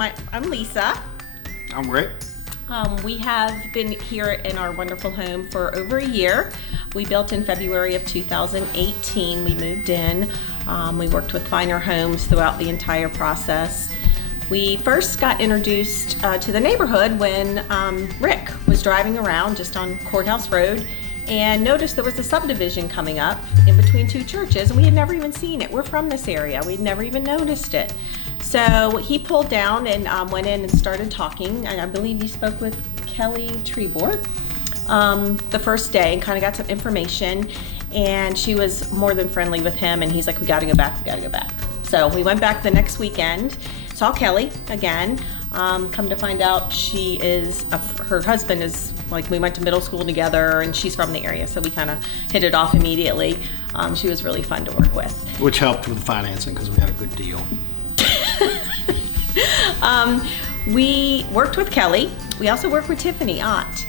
I'm Lisa. I'm Rick. We have been here in our wonderful home for over a year. We built in February of 2018. We moved in. We worked with Finer Homes throughout the entire process. We first got introduced to the neighborhood when Rick was driving around just on Courthouse Road and noticed there was a subdivision coming up in between two churches, and we had never even seen it. We're from this area. We'd never even noticed it. So he pulled down and went in and started talking, and I believe he spoke with Kelly Trebor the first day and kind of got some information, and she was more than friendly with him, and he's like, we gotta go back. So we went back the next weekend, saw Kelly again. Come to find out, her husband is, like, we went to middle school together, and she's from the area, so we kind of hit it off immediately. She was really fun to work with. Which helped with the financing because we had a good deal. We worked with Kelly. We also worked with Tiffany Ott.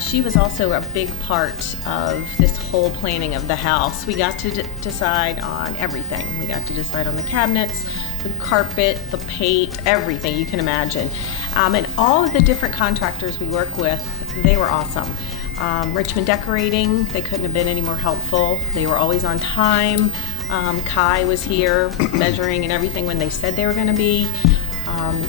She was also a big part of this whole planning of the house. We got to decide on everything. We got to decide on the cabinets, the carpet, the paint, everything you can imagine. And all of the different contractors we work with, they were awesome. Richmond Decorating, they couldn't have been any more helpful. They were always on time. Kai was here measuring and everything when they said they were going to be.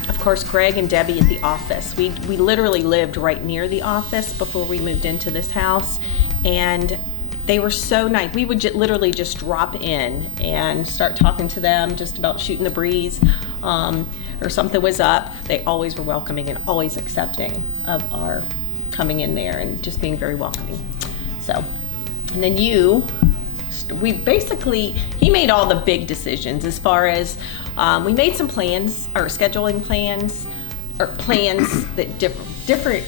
Of course, Greg and Debbie at the office. We literally lived right near the office before we moved into this house, and they were so nice. We would literally just drop in and start talking to them just about shooting the breeze, or something was up. They always were welcoming and always accepting of our coming in there and just being very welcoming. So, and then he made all the big decisions as far as, we made some plans, or scheduling plans, or plans that different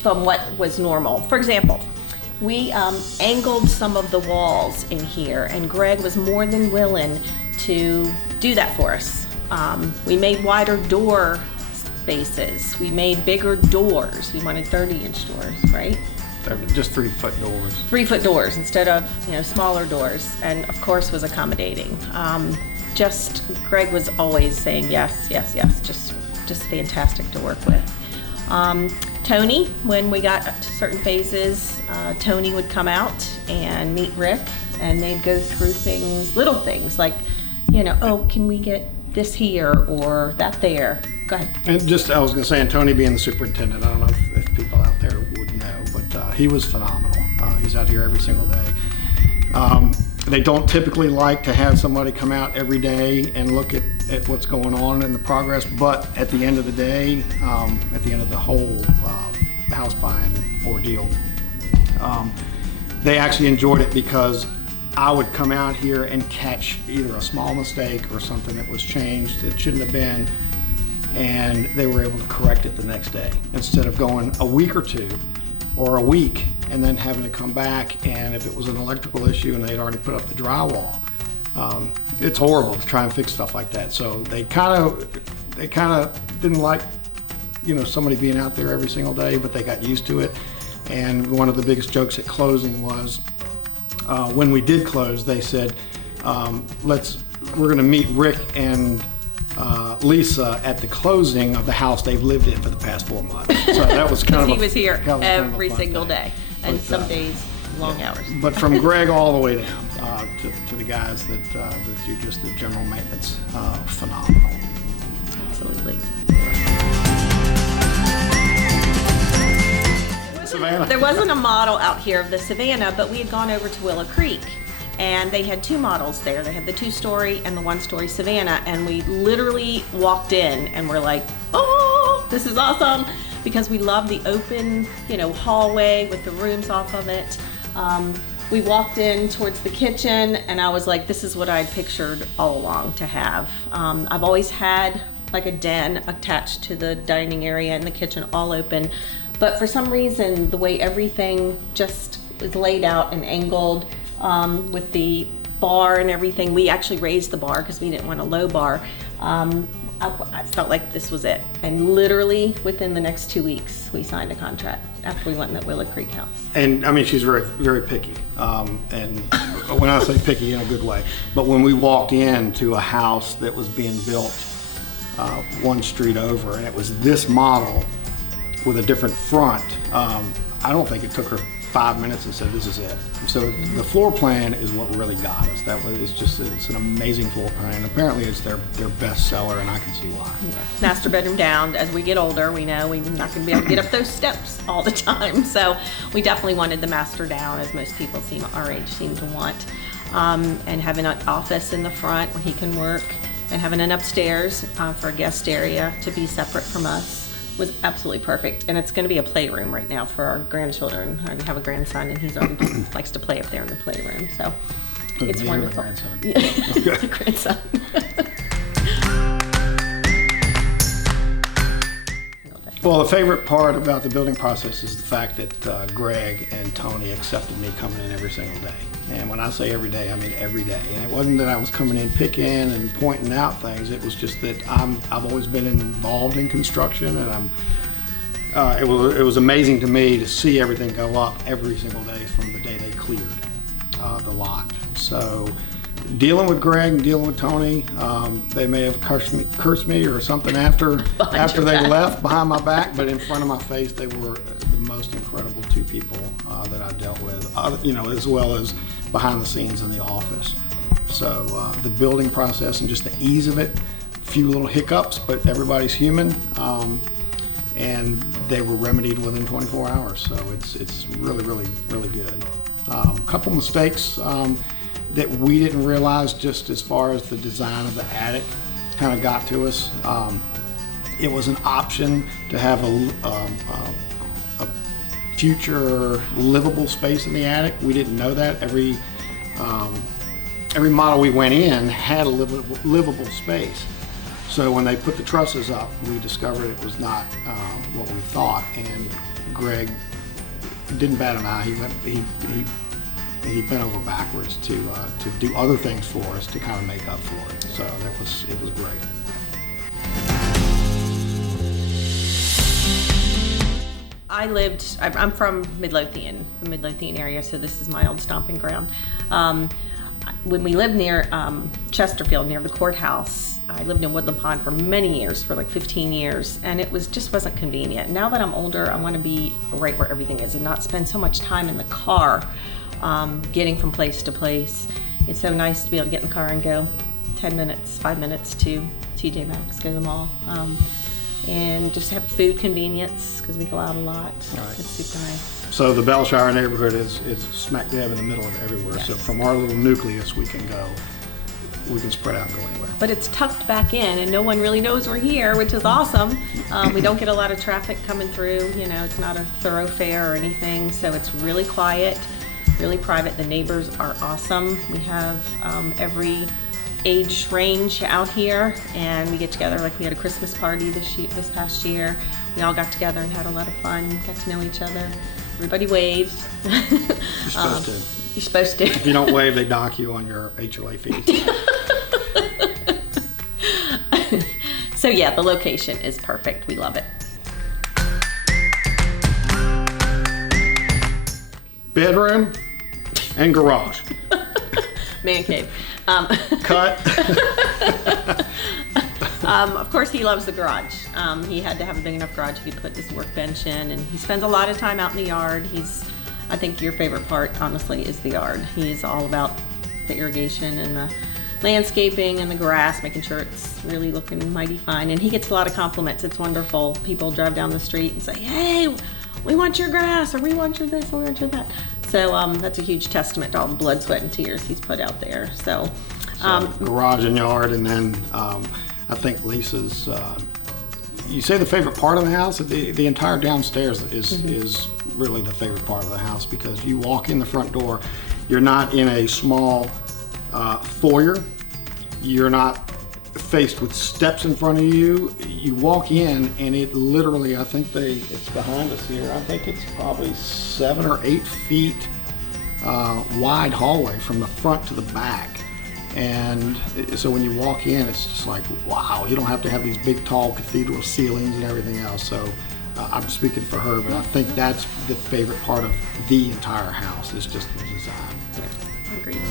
from what was normal. For example, we angled some of the walls in here, and Greg was more than willing to do that for us. We made wider door spaces. We made bigger doors. We wanted 30-inch doors, right? Just 3-foot doors. 3-foot doors instead of, smaller doors, and of course was accommodating. Greg was always saying yes, just fantastic to work with. Tony, when we got to certain phases, Tony would come out and meet Rick, and they'd go through things, little things like, can we get this here or that there? Go ahead. And I was going to say, and Tony being the superintendent, I don't know if people out there would know, but he was phenomenal. He's out here every single day. They don't typically like to have somebody come out every day and look at what's going on in the progress, but at the end of the day, at the end of the whole house buying ordeal, they actually enjoyed it because I would come out here and catch either a small mistake or something that was changed that shouldn't have been, and they were able to correct it the next day instead of going a week or two or a week and then having to come back, and if it was an electrical issue and they'd already put up the drywall, it's horrible to try and fix stuff like that. So they kind of didn't like somebody being out there every single day, but they got used to it. And one of the biggest jokes at closing was when we did close, they said, we're going to meet Rick and Lisa at the closing of the house they've lived in for the past 4 months. So that was kind of he was here every single day, and some days long hours. But from Greg all the way down to the guys that do just the general maintenance, phenomenal. Absolutely. Savannah. There wasn't a model out here of the Savannah, but we had gone over to Willow Creek, and they had 2 models there. They had the 2-story and the 1-story Savannah, and we literally walked in and we're like, oh, this is awesome, because we love the open, hallway with the rooms off of it. We walked in towards the kitchen, and I was like, this is what I'd pictured all along to have. I've always had like a den attached to the dining area and the kitchen all open, but for some reason, the way everything just is laid out and angled, with the bar and everything, we actually raised the bar because we didn't want a low bar. I felt like this was it. And literally within the next 2 weeks, we signed a contract after we went in that Willow Creek house. And I mean, she's very, very picky. And when I say picky in a good way, but when we walked into a house that was being built one street over, and it was this model with a different front. I don't think it took her 5 minutes and said, this is it. So the floor plan is what really got us. It's an amazing floor plan. Apparently it's their best seller, and I can see why. Yeah. Master bedroom down. As we get older, we know we're not going to be able to get up those steps all the time. So we definitely wanted the master down, as most people our age seem to want. And having an office in the front where he can work, and having an upstairs for a guest area to be separate from us was absolutely perfect. And it's going to be a playroom right now for our grandchildren. I have a grandson, and he's already likes to play up there in the playroom. So it's wonderful. Grandson. Yeah. Grandson. Well, the favorite part about the building process is the fact that Greg and Tony accepted me coming in every single day. And when I say every day, I mean every day. And it wasn't that I was coming in picking and pointing out things. It was just that I've always been involved in construction, and it was amazing to me to see everything go up every single day from the day they cleared the lot. So dealing with Greg and dealing with Tony, they may have cursed me or something after they left behind my back, but in front of my face, they were the most incredible two people that I dealt with, as well as behind the scenes in the office. So the building process and just the ease of it, a few little hiccups, but everybody's human, and they were remedied within 24 hours. So it's really, really, really good. A couple mistakes that we didn't realize, just as far as the design of the attic kind of got to us. It was an option to have a future livable space in the attic. We didn't know that. Every model we went in had a livable space. So when they put the trusses up, we discovered it was not what we thought. And Greg didn't bat an eye. He bent over backwards to do other things for us to kind of make up for it. So it was great. I'm from Midlothian, the Midlothian area, so this is my old stomping ground. When we lived near Chesterfield, near the courthouse, I lived in Woodland Pond for many years, for like 15 years, and it just wasn't convenient. Now that I'm older, I want to be right where everything is and not spend so much time in the car getting from place to place. It's so nice to be able to get in the car and go 10 minutes, 5 minutes to TJ Maxx, go to the mall, and just have food convenience because we go out a lot. Right. It's super nice. So the Bellshire neighborhood is smack dab in the middle of everywhere. Yes. So from our little nucleus, we can spread out and go anywhere. But it's tucked back in, and no one really knows we're here, which is awesome. We don't get a lot of traffic coming through. It's not a thoroughfare or anything, so it's really quiet, really private. The neighbors are awesome. We have every age range out here, and we get together. Like we had a Christmas party this past year. We all got together and had a lot of fun, got to know each other. Everybody waves. You're supposed to. You're supposed to. If you don't wave, they dock you on your HOA fees. So yeah, the location is perfect. We love it. Bedroom and garage. Man cave. Cut. Of course, he loves the garage. He had to have a big enough garage he could put his workbench in, and he spends a lot of time out in the yard. I think your favorite part, honestly, is the yard. He's all about the irrigation and the landscaping and the grass, making sure it's really looking mighty fine. And he gets a lot of compliments. It's wonderful. People drive down the street and say, "Hey, we want your grass," or "We want your this," or "We want your that." So that's a huge testament to all the blood, sweat, and tears he's put out there. So garage and yard, and then I think Lisa's. You say the favorite part of the house. The entire downstairs is really the favorite part of the house, because you walk in the front door, you're not in a small foyer. You're not faced with steps in front of you. You walk in, and it literally, it's behind us here. I think it's probably 7 or 8 feet wide hallway from the front to the back. And so when you walk in, it's just like, wow, you don't have to have these big, tall cathedral ceilings and everything else. So I'm speaking for her, but I think that's the favorite part of the entire house, is just the design. Yeah, agreed.